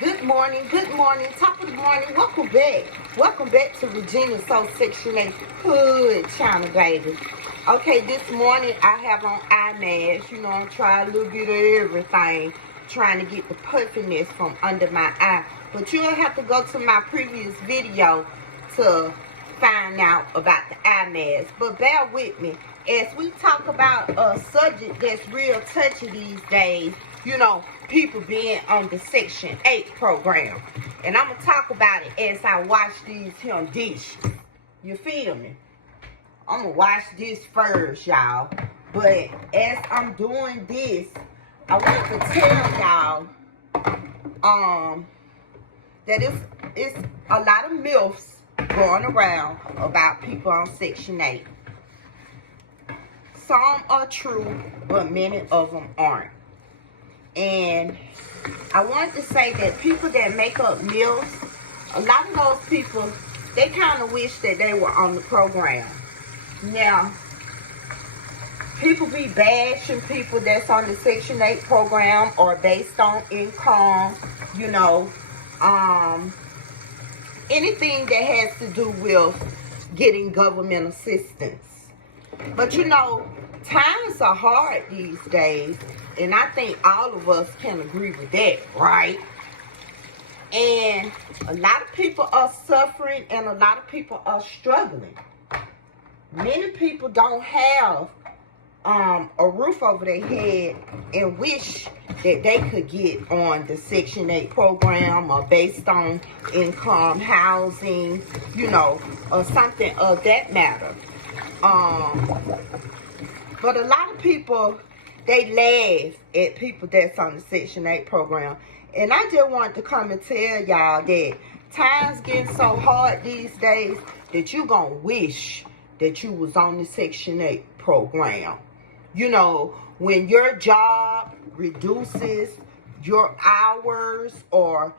good morning, top of the morning. Welcome back to Regina Soul Section 8 Hood Channel, baby. Okay, this morning I have on eye mask. You know, I'm trying a little bit of everything, trying to get the puffiness from under my eye. But you'll have to go to my previous video to find out about the eye mask. But bear with me as we talk about a subject that's real touchy these days. You know, people being on the Section 8 program. And I'm going to talk about it as I wash these here dishes. You feel me? I'm going to wash this first, y'all. But as I'm doing this, I want to tell y'all that it's a lot of myths going around about people on Section 8. Some are true, but many of them aren't. And I want to say that people that make up myths, a lot of those people, they kind of wish that they were on the program. Now, people be bashing people that's on the Section 8 program or based on income, you know, anything that has to do with getting government assistance. But you know, times are hard these days, and I think all of us can agree with that, right? And a lot of people are suffering, and a lot of people are struggling. Many people don't have a roof over their head and wish that they could get on the Section 8 program or based on income, housing, you know, or something of that matter. But a lot of people, they laugh at people that's on the Section 8 program. And I just want to come and tell y'all that times getting so hard these days that you gonna wish that you was on the Section 8 program. You know, when your job reduces your hours, or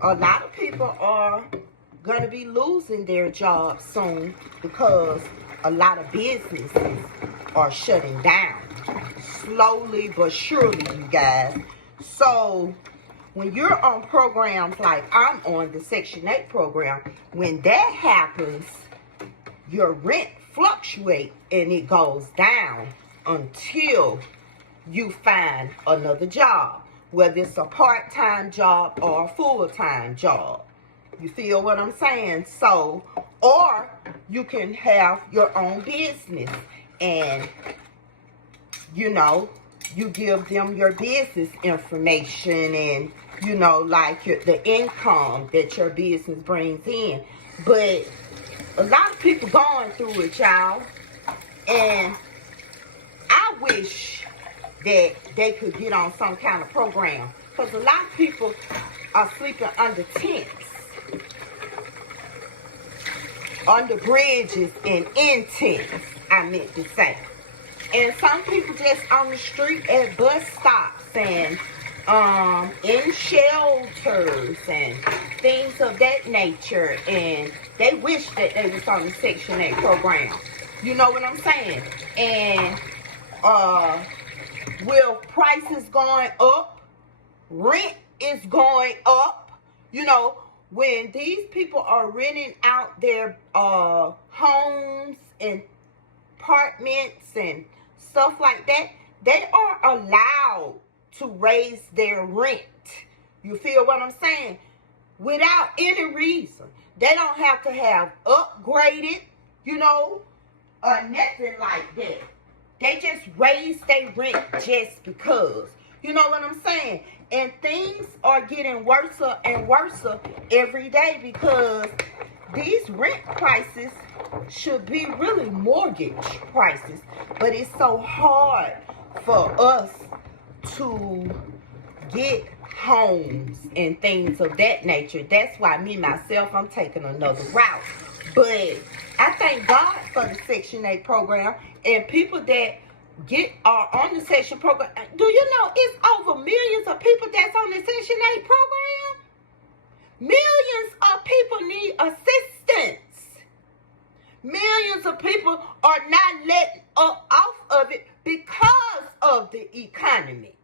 a lot of people are going to be losing their jobs soon because a lot of businesses are shutting down. Slowly but surely, you guys. So, when you're on programs like I'm on the Section 8 program, when that happens, your rent fluctuates and it goes down until you find another job, whether it's a part-time job or a full-time job. You feel what I'm saying? So, or you can have your own business and, you know, you give them your business information and, you know, like the income that your business brings in. But a lot of people going through it, y'all. And I wish that they could get on some kind of program, because a lot of people are sleeping under tents, under bridges and in tents, I meant to say. And some people just on the street at bus stops and in shelters and things of that nature, and they wish that they was on the Section 8 program. You know what I'm saying? And with prices going up, rent is going up. You know, when these people are renting out their homes and apartments and stuff like that, they are allowed to raise their rent. You feel what I'm saying? Without any reason. They don't have to have upgraded, you know, or nothing like that. They just raise their rent just because. You know what I'm saying? And things are getting worse and worse every day, because these rent prices should be really mortgage prices. But it's so hard for us to get homes and things of that nature. That's why myself, I'm taking another route. But I thank God for the Section 8 program, and people that are on the Section program. Do you know it's over millions of people that's on the Section 8 program? Millions of people need assistance. Millions of people are not letting up off of it because of the economy.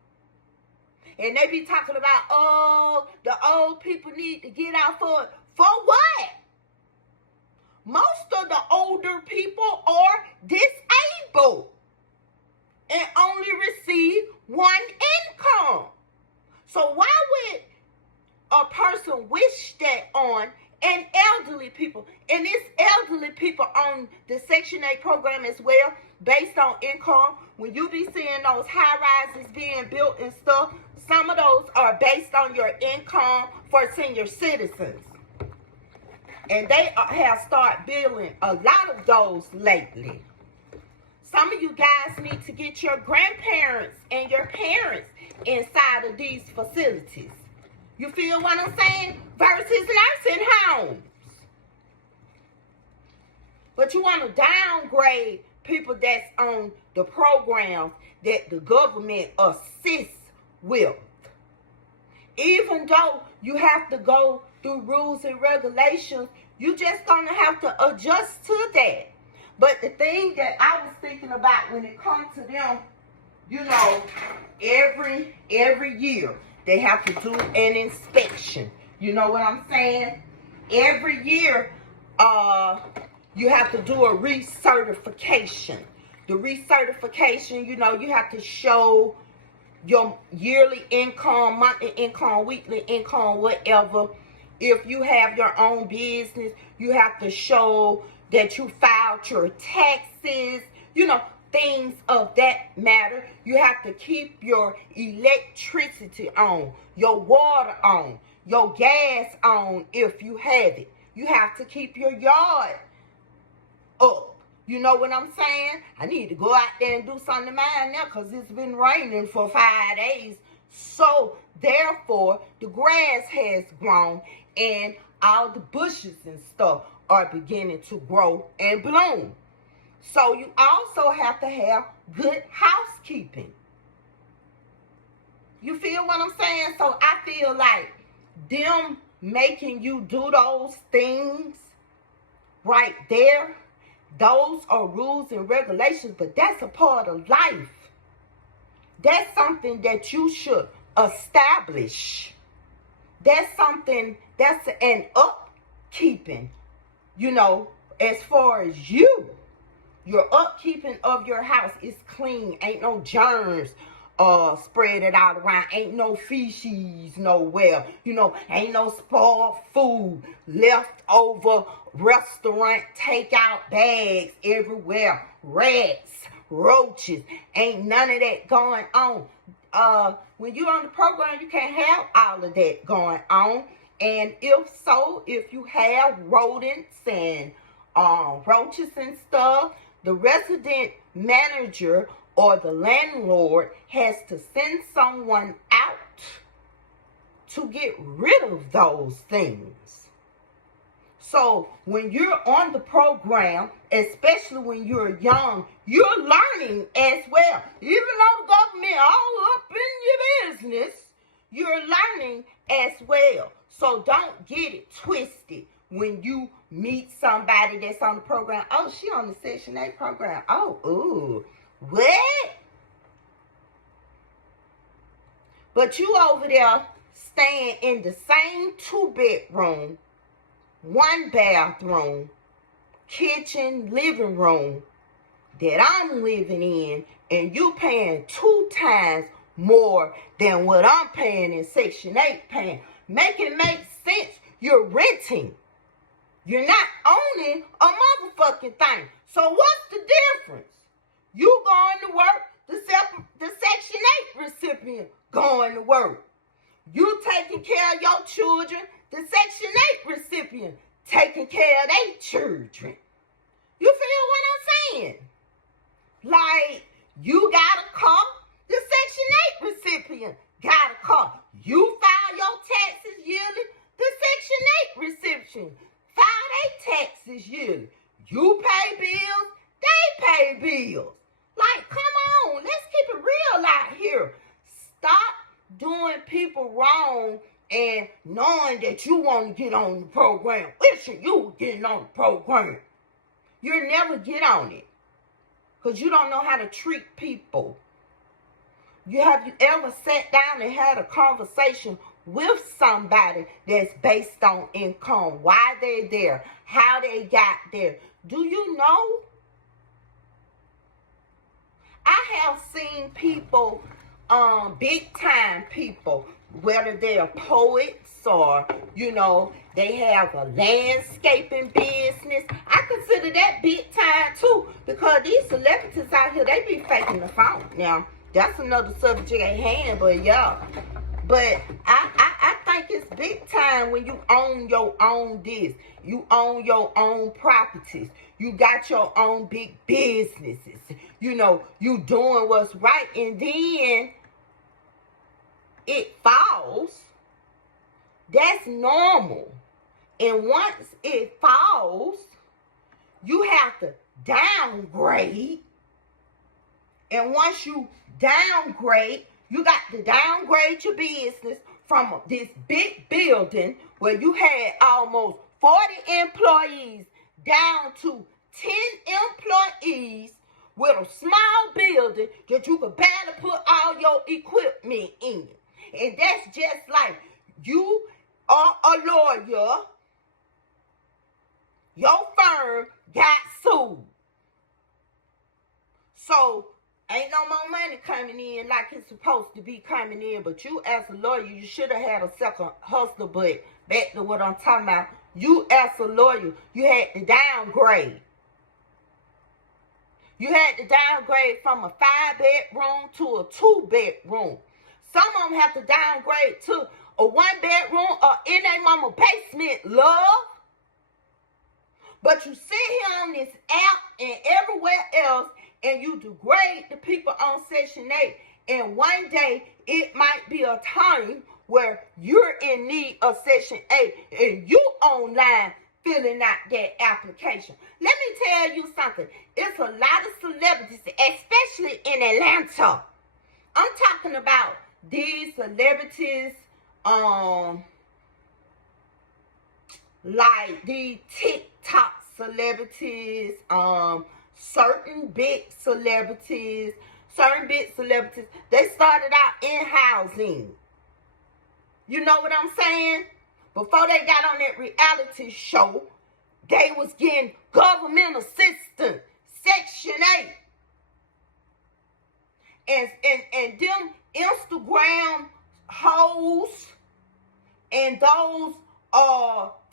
And they be talking about, oh, the old people need to get out for it. For what? Most of the older people are disabled and only receive one income. So why would a person wish that on and elderly people? And it's elderly people on the Section 8 program as well, based on income. When you be seeing those high rises being built and stuff, some of those are based on your income for senior citizens. And they have started building a lot of those lately. Some of you guys need to get your grandparents and your parents inside of these facilities. You feel what I'm saying? Versus nursing homes. But you want to downgrade people that's on the programs that the government assists with. Even though you have to go through rules and regulations, you just gonna have to adjust to that. But the thing that I was thinking about when it comes to them, you know, every year they have to do an inspection. You know what I'm saying? Every year, you have to do a recertification. The recertification, you know, you have to show your yearly income, monthly income, weekly income, whatever. If you have your own business, you have to show that you filed your taxes, you know, things of that matter. You have to keep your electricity on, your water on, your gas on if you have it. You have to keep your yard up. You know what I'm saying? I need to go out there and do something to mine now because it's been raining for 5 days. So, therefore, the grass has grown and all the bushes and stuff are beginning to grow and bloom. So, you also have to have good housekeeping. You feel what I'm saying? So, I feel like them making you do those things right there, those are rules and regulations, but that's a part of life. That's something that you should establish. That's something, that's an upkeeping, you know, as far as you. Your upkeeping of your house is clean. Ain't no germs spread it out around. Ain't no feces nowhere. You know, ain't no spoiled food, leftover restaurant takeout bags everywhere. Rats, roaches, ain't none of that going on. When you're on the program, you can't have all of that going on. And if you have rodents and roaches and stuff, the resident manager or the landlord has to send someone out to get rid of those things. So when you're on the program, especially when you're young, you're learning as well. Even though the government all up in your business, you're learning as well. So don't get it twisted when you meet somebody that's on the program. Oh, she on the Section 8 program. Oh, ooh. What? But you over there staying in the same 2-bedroom, 1-bathroom, kitchen, living room that I'm living in, and you paying 2 times more than what I'm paying in Section 8 paying. Make it make sense. You're renting. You're not owning a motherfucking thing. So what's the difference? You going to work, the Section 8 recipient going to work. You taking care of your children, the Section 8 recipient taking care of their children. You feel what I'm saying? Like, you got a car, the Section 8 recipient got a car. You file your taxes yearly, the Section 8 recipient file their taxes yearly. You pay bills, they pay bills. Like, come on, let's keep it real out here. Stop doing people wrong and knowing that you want to get on the program. Wishing you were getting on the program. You'll never get on it because you don't know how to treat people. Have you ever sat down and had a conversation with somebody that's based on income? Why they're there? How they got there? Do you know? I have seen people, big time people, whether they're poets or, they have a landscaping business. I consider that big time too, because these celebrities out here, they be faking the phone. Now, that's another subject at hand, but yeah. But I think it's big time when you own your own this. You own your own properties. You got your own big businesses. You doing what's right. And then it falls. That's normal. And once it falls, you have to downgrade. And once you downgrade, you got to downgrade your business from this big building where you had almost 40 employees down to 10 employees with a small building that you could barely put all your equipment in. And that's just like you are a lawyer, your firm got sued. So ain't no more money coming in like it's supposed to be coming in. But you as a lawyer, you should have had a second hustle. But back to what I'm talking about, you as a lawyer, you had to downgrade. You had to downgrade from a 5-bedroom to a 2-bedroom. Some of them have to downgrade to a 1-bedroom or in a mama basement, love. But you sit here on this app and everywhere else, and you degrade the people on Section 8. And one day, it might be a time where you're in need of Section 8 and you online filling out that application. Let me tell you something. It's a lot of celebrities, especially in Atlanta. I'm talking about these celebrities, like the TikTok celebrities, certain big celebrities, they started out in housing. You know what I'm saying? Before they got on that reality show, they was getting government assistance, Section 8. And them Instagram hoes and those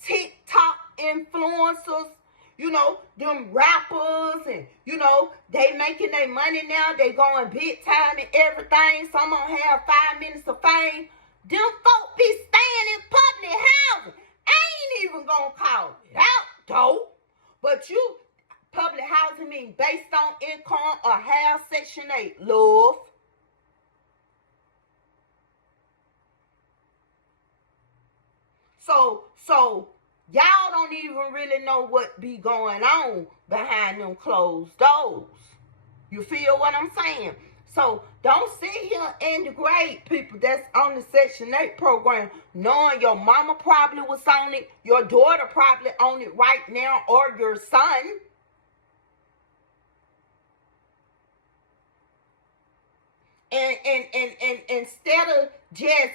TikTok influencers, them rappers, and they making their money now. They going big time and everything. Some of them have 5 minutes of fame. Them folk be staying in public housing. I ain't even gonna call it out though. But public housing mean based on income or have Section 8, love. So y'all don't even really know what be going on behind them closed doors. You feel what I'm saying? So don't sit here and degrade people that's on the Section 8 program, knowing your mama probably was on it, your daughter probably on it right now, or your son. And instead of just,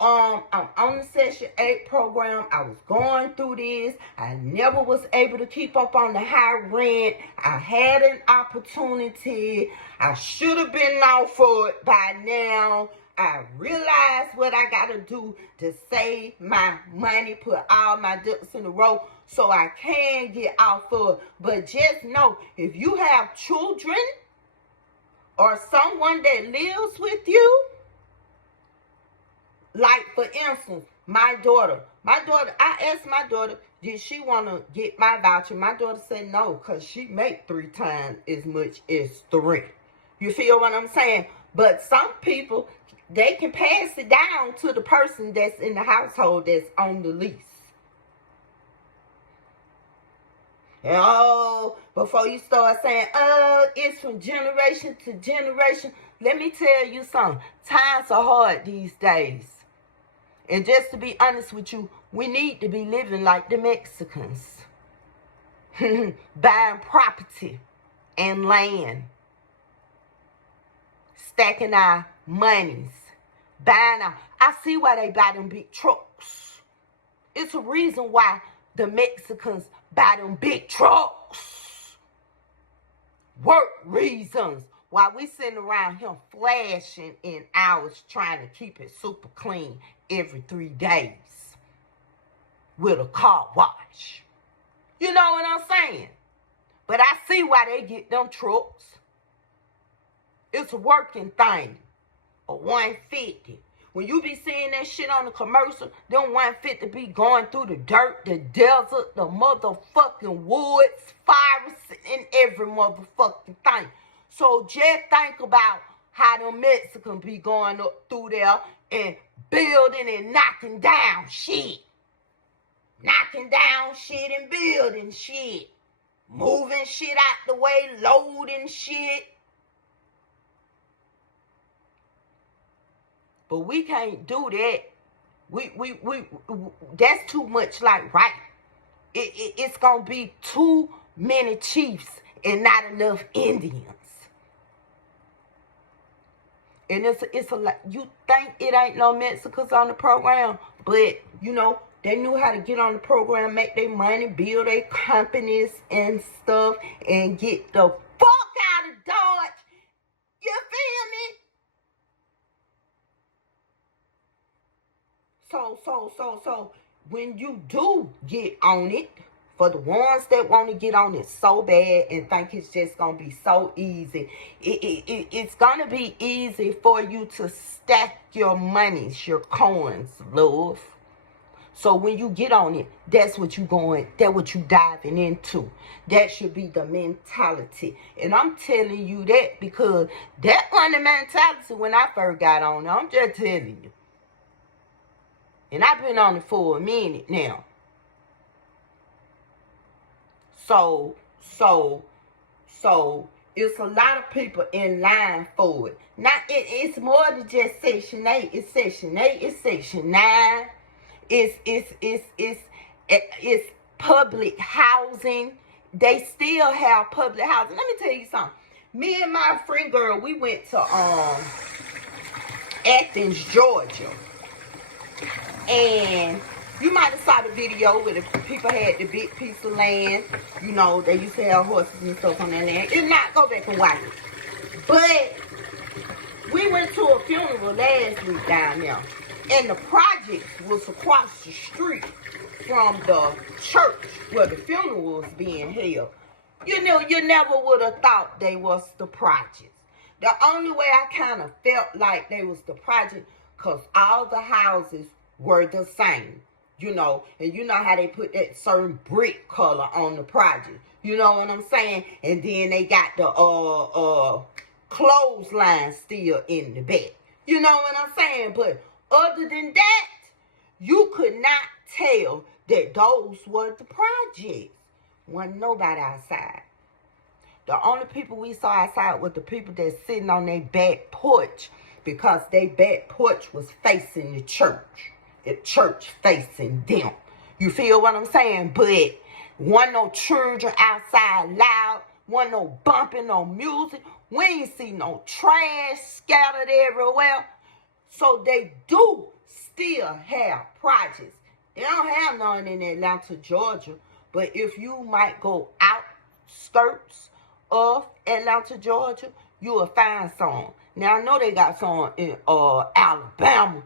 I'm on the Section 8 program. I was going through this. I never was able to keep up on the high rent. I had an opportunity. I should have been out for it by now. I realized what I got to do to save my money, put all my ducks in a row so I can get out for it. But just know, if you have children or someone that lives with you, like, for instance, my daughter, I asked my daughter, did she want to get my voucher? My daughter said no, because she make 3 times as much as 3. You feel what I'm saying? But some people, they can pass it down to the person that's in the household that's on the lease. And before you start saying, it's from generation to generation, let me tell you something. Times are hard these days. And just to be honest with you, we need to be living like the Mexicans. Buying property and land. stacking our monies, buying our, I see why they buy them big trucks. It's a reason why the Mexicans buy them big trucks. Work reasons. While we sitting around here flashing in hours trying to keep it super clean every 3 days with a car wash. You know what I'm saying? But I see why they get them trucks. It's a working thing. A 150. When you be seeing that shit on the commercial, them 150 be going through the dirt, the desert, the motherfucking woods, forests, and every motherfucking thing. So just think about how them Mexicans be going up through there and building and knocking down shit. Knocking down shit and building shit. Moving shit out the way, loading shit. But we can't do that. We that's too much like right. It's gonna be too many chiefs and not enough Indians. And it's a lot. You think it ain't no Mexicans on the program, but you know, they knew how to get on the program, make their money, build their companies and stuff, and get the fuck out of Dodge. You feel me? So, when you do get on it, for the ones that want to get on it so bad and think it's just going to be so easy, it's going to be easy for you to stack your monies, your coins, love. So when you get on it, that's what you diving into. That should be the mentality. And I'm telling you that because that wasn't the mentality when I first got on it. I'm just telling you. And I've been on it for a minute now. So it's a lot of people in line for it. Now it's more than just Section 8. It's Section 8. It's Section 9. It's public housing. They still have public housing. Let me tell you something. Me and my friend girl, we went to Athens, Georgia. And you might have saw the video where the people had the big piece of land. You know, they used to have horses and stuff on that land. If not, go back and watch it. But we went to a funeral last week down there. And the project was across the street from the church where the funeral was being held. You know, you never would have thought they was the project. The only way I kind of felt like they was the project, because all the houses were the same, you know, and you know how they put that certain brick color on the project, you know what I'm saying? And then they got the clothesline still in the back, you know what I'm saying? But other than that, you could not tell that those were the projects. Wasn't nobody outside. The only people we saw outside were the people that's sitting on their back porch, because their back porch was facing the church. The church facing them. You feel what I'm saying? But wasn't no children outside loud. Wasn't no bumping, no music. We ain't see no trash scattered everywhere. So they do still have projects. They don't have none in Atlanta, Georgia. But if you might go outskirts of Atlanta, Georgia, you will find some. Now, I know they got some in Alabama.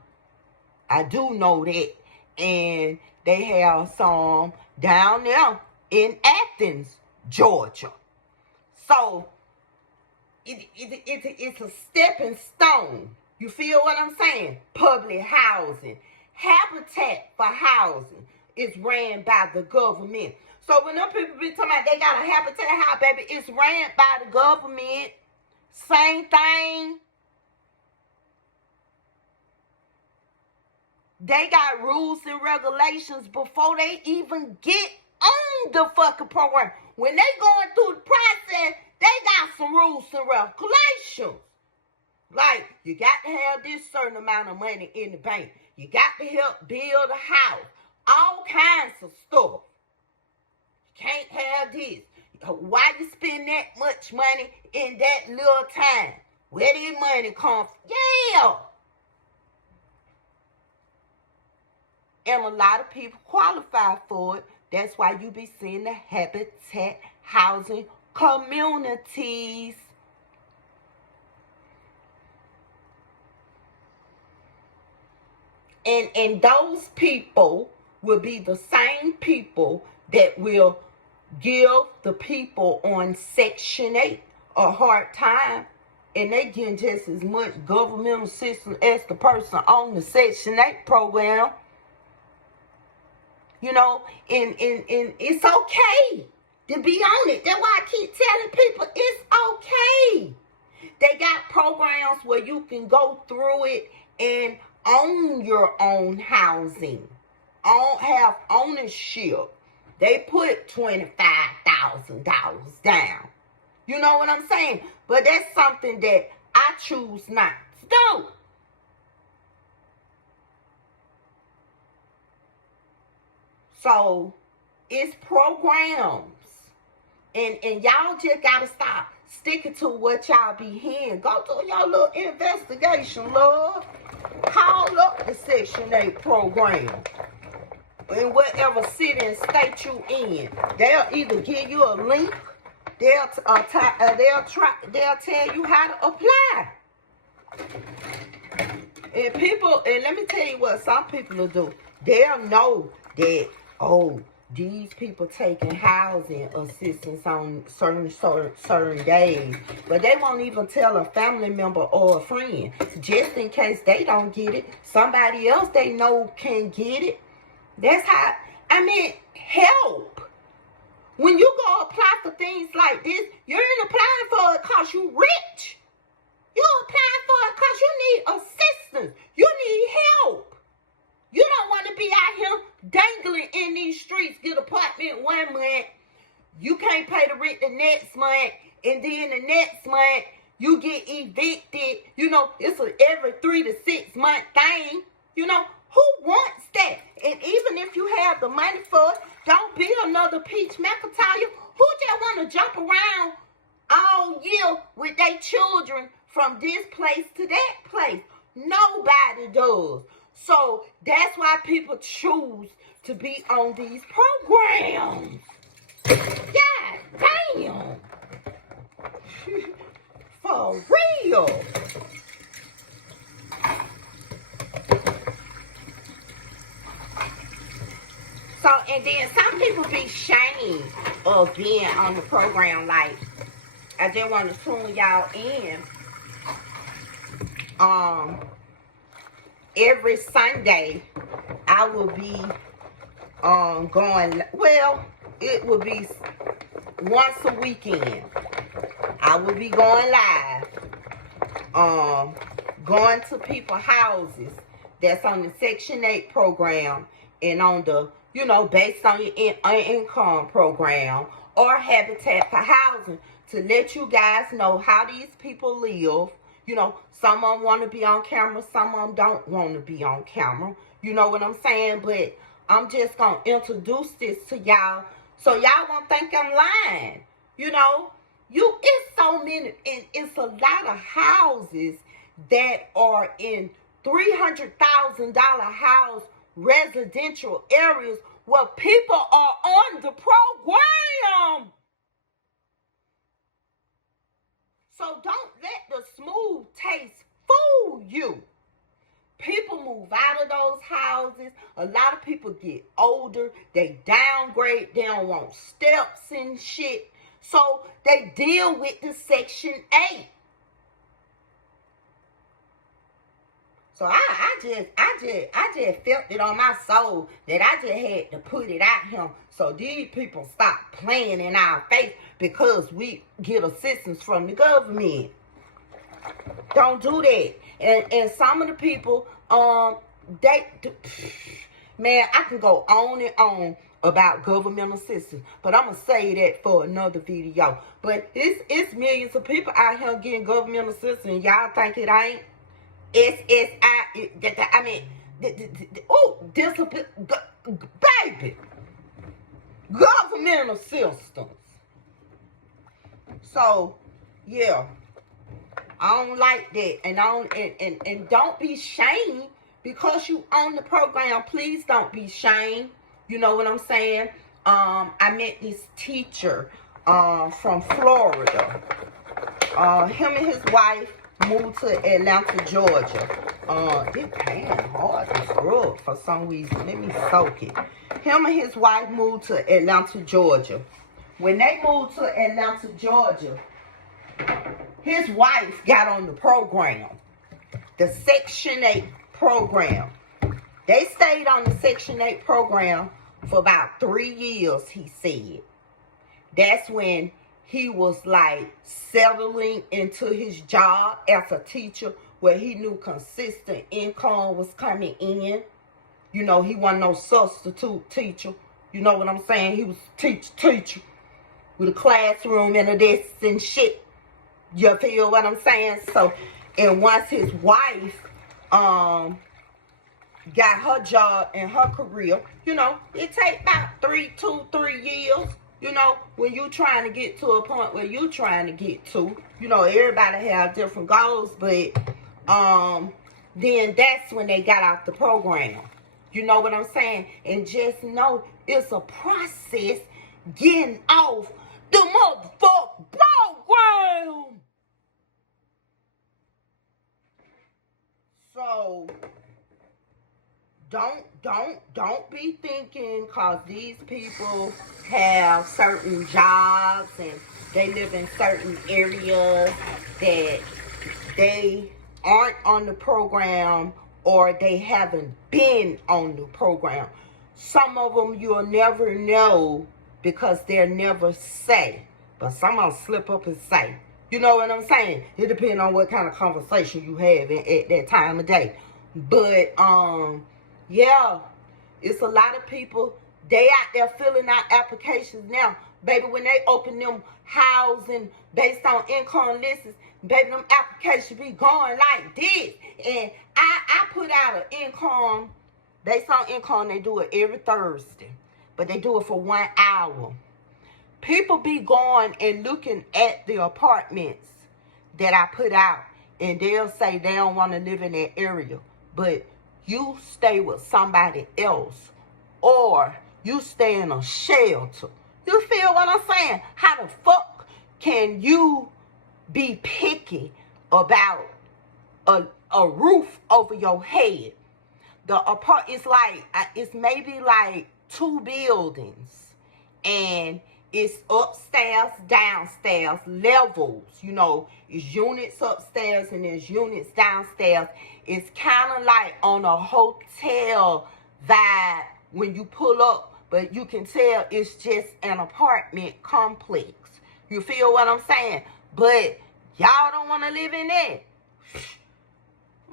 I do know that. And they have some down there in Athens, Georgia. So, it's a stepping stone. You feel what I'm saying? Public housing. Habitat for Housing is ran by the government. So when them people be talking about they got a Habitat house, baby, it's ran by the government. Same thing. They got rules and regulations before they even get on the fucking program. When they going through the process, they got some rules and regulations. Like, you got to have this certain amount of money in the bank. You got to help build a house. All kinds of stuff. You can't have this. Why you spend that much money in that little time? Where did money come from? Yeah. And a lot of people qualify for it. That's why you be seeing the Habitat housing communities. And those people will be the same people that will give the people on Section 8 a hard time. And they getting just as much governmental assistance as the person on the Section 8 program. You know, and it's okay to be on it. That's why I keep telling people it's okay. They got programs where you can go through it and own your own housing. Have ownership. They put $25,000 down. You know what I'm saying? But that's something that I choose not to do. So it's programs. And y'all just gotta stop sticking to what y'all be hearing. Go do your little investigation, love. Call up the Section 8 program in whatever city and state you in. They'll either give you a link, they'll tell you how to apply. And let me tell you what some people will do. They'll know that, oh, these people taking housing assistance on certain days, but they won't even tell a family member or a friend, just in case they don't get it. Somebody else they know can get it. That's how, help. When you go apply for things like this, you ain't applying for it because you rich. You're applying for it because you need assistance. You need help. You don't want to be out here dangling in these streets, get an apartment 1 month, you can't pay the rent the next month, and then the next month you get evicted. You know, it's an every 3 to 6 month thing. You know, who wants that? And even if you have the money for it, don't be another Peach McIntyre who just want to jump around all year with their children from this place to that place. Nobody does. So that's why people choose to be on these programs. God damn. For real. So, and then some people be ashamed of being on the program. Like, I just want to tune y'all in. Every Sunday, I will be going, well, it will be once a weekend. I will be going live, going to people's houses that's on the Section 8 program and on the, you know, based on your income program or Habitat for Housing, to let you guys know how these people live. You know, some of them want to be on camera, some of them don't want to be on camera. You know what I'm saying? But I'm just going to introduce this to y'all so y'all won't think I'm lying. You know, it's so many, and it's a lot of houses that are in $300,000 house residential areas where people are on the program. So don't let the smooth taste fool you. People move out of those houses. A lot of people get older. They downgrade. They don't want steps and shit. So they deal with the Section 8. So I just felt it on my soul that I just had to put it out here so these people stop playing in our face because we get assistance from the government. Don't do that. And some of the people, man, I can go on and on about government assistance, but I'm gonna say that for another video. But it's millions of people out here getting government assistance, and y'all think it ain't? Discipline, baby, governmental systems. So, yeah, I don't like that. And and don't be shamed because you own the program. Please don't be shamed. You know what I'm saying? I met this teacher from Florida. Him and his wife moved to Atlanta, Georgia. They're paying hard to scrub for some reason. Let me soak it. Him and his wife moved to Atlanta, Georgia. When they moved to Atlanta, Georgia, his wife got on the program, the Section 8 program. They stayed on the Section 8 program for about 3 years, he said. That's when he was like settling into his job as a teacher where he knew consistent income was coming in. You know, he wasn't no substitute teacher. You know what I'm saying? He was teacher with a classroom and a desk and shit. You feel what I'm saying? So, and once his wife got her job and her career, you know, it take about 2-3 years. You know, when you trying to get to a point where you trying to get to, you know, everybody have different goals, but then that's when they got off the program. You know what I'm saying? And just know it's a process getting off the motherfucking program. So don't be thinking because these people have certain jobs and they live in certain areas that they aren't on the program or they haven't been on the program. Some of them you'll never know because they'll never say, but some of them slip up and say. You know what I'm saying? It depends on what kind of conversation you have at that time of day. But yeah, it's a lot of people, they out there filling out applications now. Baby, when they open them housing based on income lists, baby, them applications be going like this. And I put out an income, based on income, they do it every Thursday. But they do it for 1 hour. People be going and looking at the apartments that I put out. And they'll say they don't want to live in that area. But you stay with somebody else, or you stay in a shelter. You feel what I'm saying? How the fuck can you be picky about a roof over your head? It's maybe like 2 buildings, and it's upstairs, downstairs, levels. You know, it's units upstairs and there's units downstairs. It's kind of like on a hotel vibe when you pull up, but you can tell it's just an apartment complex. You feel what I'm saying? But y'all don't want to live in that.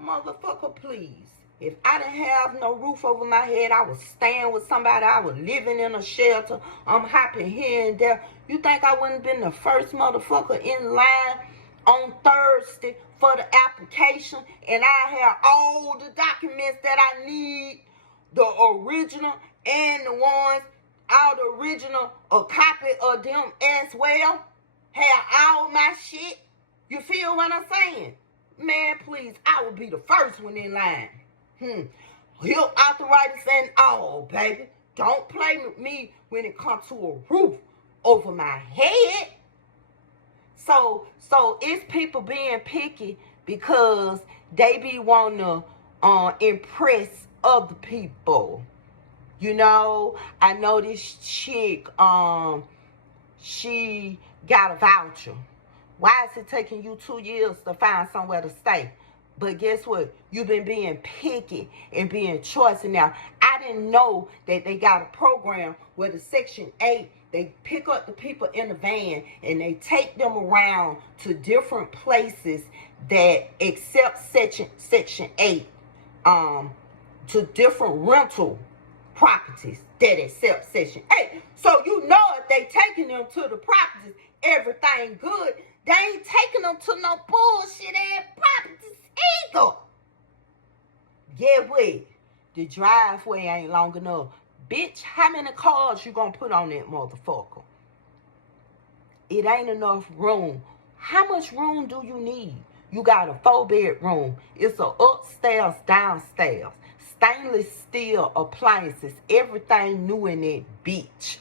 Motherfucker, please. If I didn't have no roof over my head, I was staying with somebody, I was living in a shelter, I'm hopping here and there. You think I wouldn't have been the first motherfucker in line on Thursday for the application, and I have all the documents that I need, the original and the ones, all the original, a copy of them as well, have all my shit. You feel what I'm saying? Man, please, I will be the first one in line. He'll arthritis and all, baby. Don't play with me when it comes to a roof over my head. So it's people being picky because they be wanting to impress other people. You know, I know this chick, she got a voucher. Why is it taking you 2 years to find somewhere to stay? But guess what? You've been being picky and being choosy. Now, I didn't know that they got a program where the Section 8, they pick up the people in the van and they take them around to different places that accept Section 8, to different rental properties that accept Section 8. So you know if they taking them to the properties, everything good, they ain't taking them to no bullshit ass properties either. Yeah, wait. The driveway ain't long enough. Bitch, how many cars you gonna put on that motherfucker? It ain't enough room. How much room do you need? You got a 4-bedroom. It's a upstairs, downstairs. Stainless steel appliances. Everything new in that bitch.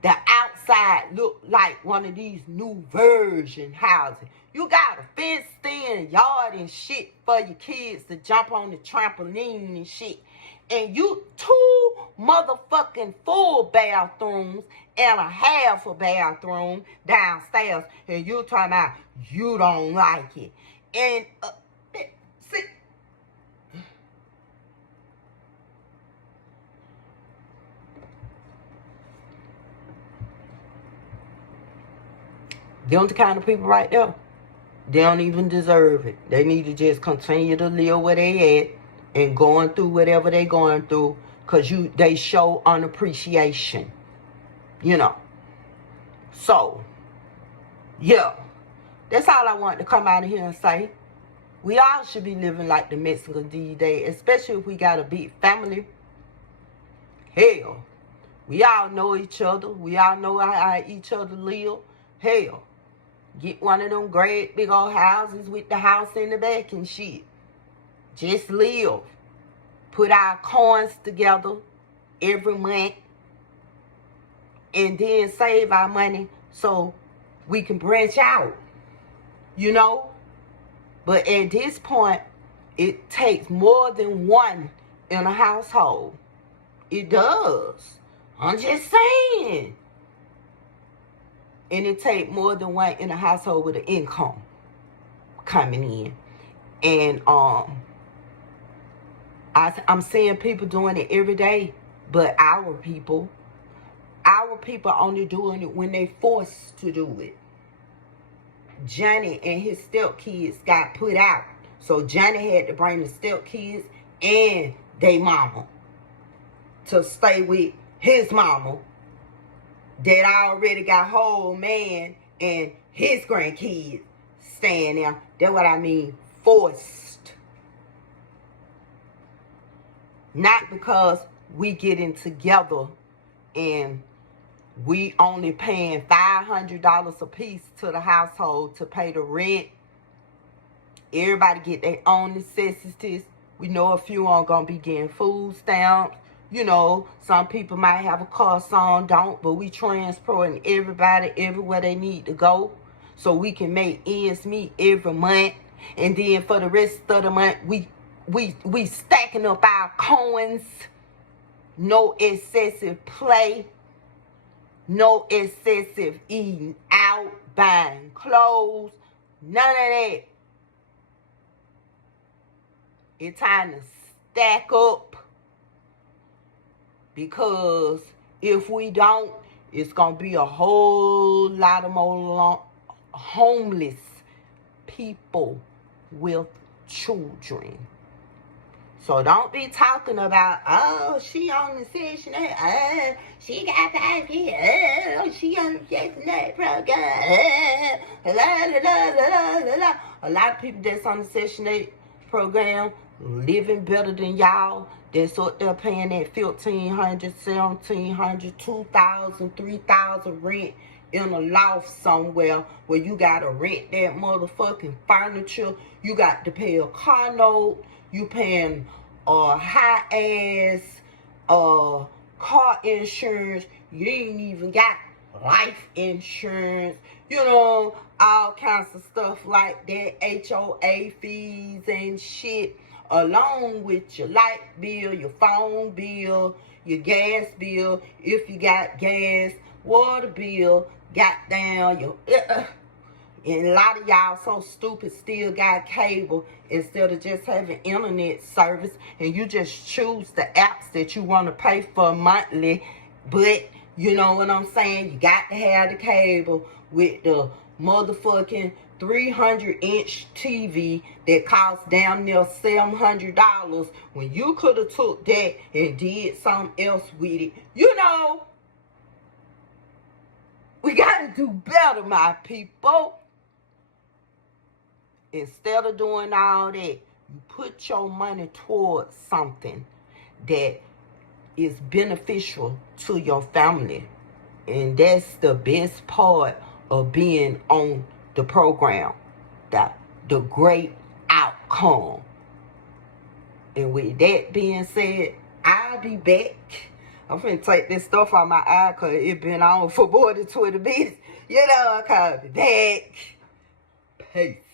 The outside look like one of these new version houses. You got a fenced-in yard and shit for your kids to jump on the trampoline and shit. And you 2 motherfucking full bathrooms and a half a bathroom downstairs. And you talking about you don't like it. And see, them the kind of people right there. They don't even deserve it. They need to just continue to live where they at and going through whatever they going through, because they show unappreciation. You know. So, yeah. That's all I wanted to come out of here and say. We all should be living like the Mexicans these days, especially if we got a big family. Hell, we all know each other. We all know how each other live. Hell, get one of them great big old houses with the house in the back and shit. Just live. Put our coins together every month. And then save our money so we can branch out. You know? But at this point, it takes more than one in a household. It does. I'm just saying. And it takes more than one in a household with an income coming in. And I'm seeing people doing it every day. But our people only doing it when they forced to do it. Johnny and his stepkids got put out. So Johnny had to bring the stepkids and they mama to stay with his mama that already got whole man and his grandkids staying there. That's what I mean, forced. Not because we getting together and we only paying $500 a piece to the household to pay the rent. Everybody get their own necessities. We know a few aren't going to be getting food stamps. You know, some people might have a car, some don't. But we transporting everybody everywhere they need to go. So we can make ends meet every month. And then for the rest of the month, we stacking up our coins. No excessive play. No excessive eating out, buying clothes, none of that. It's time to stack up, because if we don't, it's going to be a whole lot of more homeless people with children. So don't be talking about, oh, she on the Section 8, she got 5 kids, she on the Section 8 program, la, la, la, la, la, la. A lot of people that's on the Section 8 program living better than y'all. That's up there paying that $1,500, $1,700, $2,000, $3,000 rent in a loft somewhere where you got to rent that motherfucking furniture. You got to pay a car note. You paying high-ass car insurance. You ain't even got life insurance. You know, all kinds of stuff like that. HOA fees and shit. Along with your light bill, your phone bill, your gas bill, if you got gas, water bill, goddamn, your... And a lot of y'all so stupid still got cable instead of just having internet service. And you just choose the apps that you want to pay for monthly. But, you know what I'm saying? You got to have the cable with the motherfucking 300-inch TV that costs damn near $700 when you could have took that and did something else with it. You know, we got to do better, my people. Instead of doing all that, you put your money towards something that is beneficial to your family. And that's the best part of being on the program. The the great outcome. And with that being said, I'll be back. I'm finna take this stuff on my eye because it been on for more than 20 minutes. You know, I'll be back. Peace.